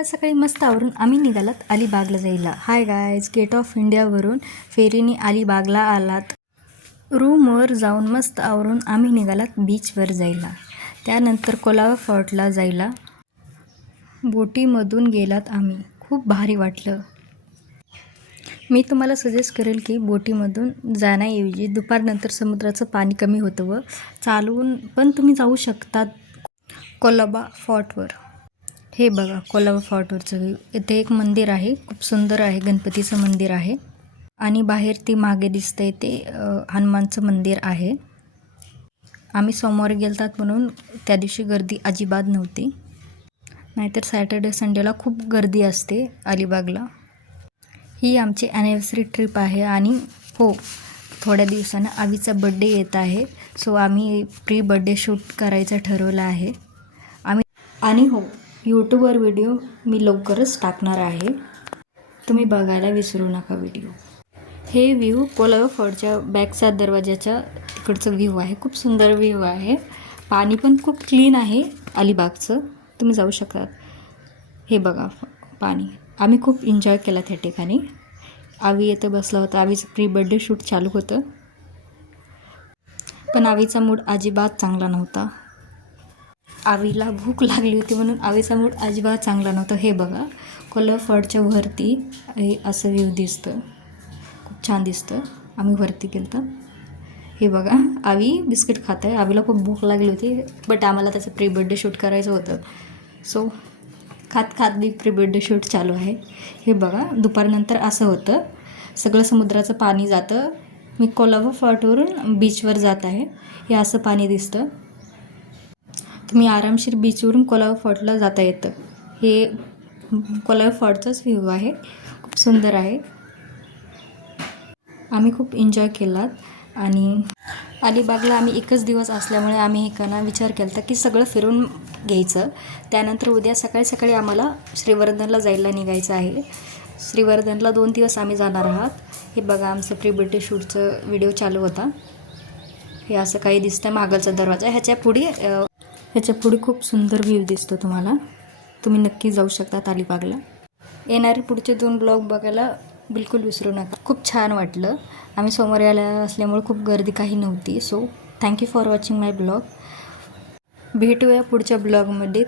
सकाळ सकाळी मस्त आवरून आम्ही निघालात अलिबागला जायला. हाय गायज, गेट ऑफ इंडियावरून फेरीने अलिबागला आलात. रूमवर जाऊन मस्त आवरून आम्ही निघालात बीचवर जायला. त्यानंतर कोलावा फोर्टला जायला बोटीमधून गेलात आम्ही. खूप भारी वाटलं. मी तुम्हाला सजेस्ट करेल की बोटीमधून जाण्याऐवजी दुपारनंतर समुद्राचं पाणी कमी होतं व चालवून पण तुम्ही जाऊ शकतात कोलाबा फोर्टवर. हे बघा कोलाबा फोर्टवरचं व्ह्यू. इथे एक मंदिर आहे, खूप सुंदर आहे, गणपतीचं मंदिर आहे. आणि बाहेर ते मागे दिसतंय ते हनुमानचं मंदिर आहे. आम्ही सोमवारी गेलतात म्हणून त्या दिवशी गर्दी अजिबात नव्हती, नाहीतर सॅटर्डे संडेला खूप गर्दी असते अलिबागला. ही आमची ॲनिव्हर्सरी ट्रिप आहे आणि हो, थोड्या दिवसानं आवीचा बड्डे येत आहे. सो आम्ही प्री बड्डे शूट करायचं ठरवलं आहे आणि हो, यूट्यूबवर व्हिडिओ मी लवकरच टाकणार आहे. तुम्ही बघायला विसरू नका व्हिडिओ. हे व्ह्यू कोलावा फोर्टच्या बॅकच्या दरवाजाच्या तिकडचं व्ह्यू आहे. खूप सुंदर व्ह्यू आहे. पाणी पण खूप क्लीन आहे अलिबागचं, तुम्ही जाऊ शकतात. हे बघा पाणी. आम्ही खूप एन्जॉय केला त्या ठिकाणी. आवी येथे बसला होता. आवीचं प्री बर्थडे शूट चालू होतं, पण आवीचा मूड अजिबात चांगला नव्हता. आवीला भूक लागली होती म्हणून आवीचा मूड अजिबात चांगला नव्हता. हे बघा कोलावा फोर्टच्या वरती हे असं व्ह्यू दिसतं, खूप छान दिसतं. आम्ही वरती गेलतो. हे बघा आवी बिस्किट खात आहे. आवीला खूप भूक लागली होती, बट आम्हाला त्याचं प्री बर्थडे शूट करायचं होतं. सो खात खात बी प्री बर्थडे शूट चालू आहे. हे बघा दुपारनंतर असं होतं, सगळं समुद्राचं पाणी जातं. मी कोलावा फोर्टवरून बीचवर जात आहे. हे असं पाणी दिसतं. तुम्ही आरामशीर बीचवरून कोलावा फोर्टला जाता येतं. हे कोलावा फोर्टचाच व्ह्यू आहे, खूप सुंदर आहे. आम्ही खूप एन्जॉय केलात. आणि अलिबागला आम्ही एकच दिवस असल्यामुळे आम्ही हे विचार केला होता की सगळं फिरून घ्यायचं. त्यानंतर उद्या सकाळी सकाळी आम्हाला श्रीवर्धनला जायला निघायचं आहे. श्रीवर्धनला 2 दिवस आम्ही जाणार आहात. हे बघा आमचं प्री बर्थडे शूटचं व्हिडिओ चालू होता. हे असं काही दिसतं मागलचा दरवाजा. ह्याच्या पुढे खूप सुंदर व्ह्यू दिसतो तुम्हाला. तुम्ही नक्की जाऊ शकता अलिबागला. येणारे पुढचे 2 ब्लॉग बघायला बिलकुल विसरू नका. खूप छान वाटलं. आम्ही सोमवारी आल्या असल्यामुळे खूप गर्दी काही नव्हती. So thank you for watching my blog. भेटूया पुढच्या ब्लॉगमध्ये.